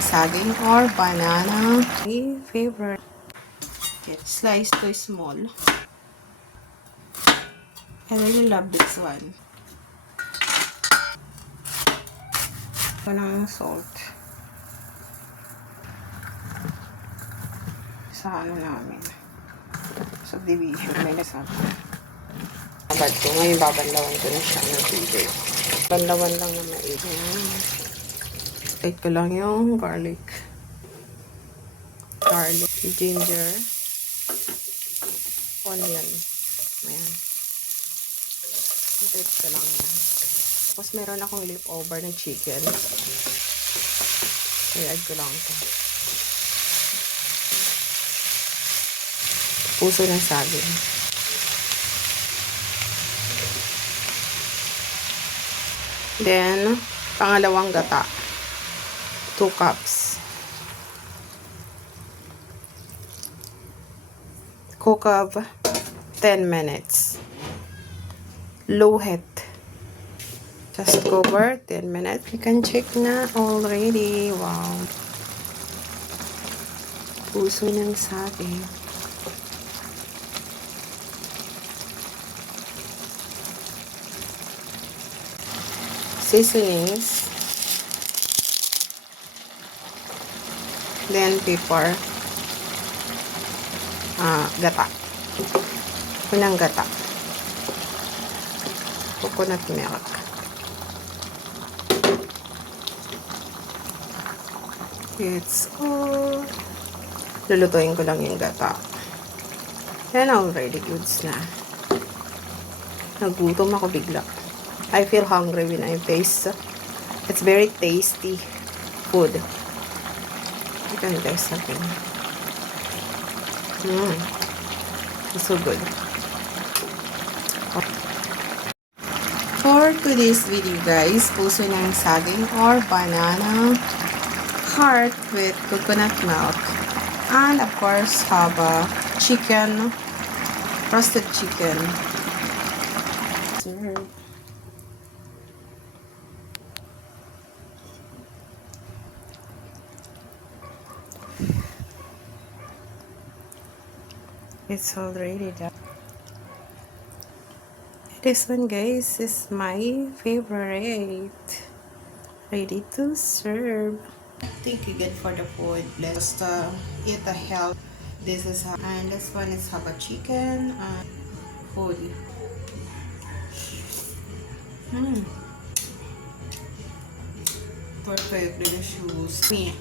saging or banana. My favorite. Get sliced to small. I really love this one. Ito ng salt. Sa ano namin. Subdivision. May nasabi. Babad ko. Ngayon babanlawan ko na siya ng tubig. Banlawan lang na maigi. Take ko lang yung garlic. Garlic, ginger, onion. Ayan. Take ko lang yan. Tapos meron akong leftover na chicken. I-add ko lang ito. Puso ng saging. Then, pangalawang gata. 2 cups. Cook of 10 minutes. Low heat. Just cover 10 minutes. You can check na already. Wow. Puso ng saging. Seasonings. Then pepper. Gata. Unang gata. Coconut milk. It's all. Lulutuin ko lang yung gata. Yan already goods na. Nagutom ako bigla. I feel hungry when I taste. It's very tasty food. You can taste something. It's so good. For today's video guys, puso ng saging or banana heart with coconut milk. And of course, have a chicken, roasted chicken. Serve. It's already done. This one guys is my favorite. Ready to serve. Thank you again for the food. Let's eat the health. This is and this one is have a chicken and food. Perfect delicious. Me.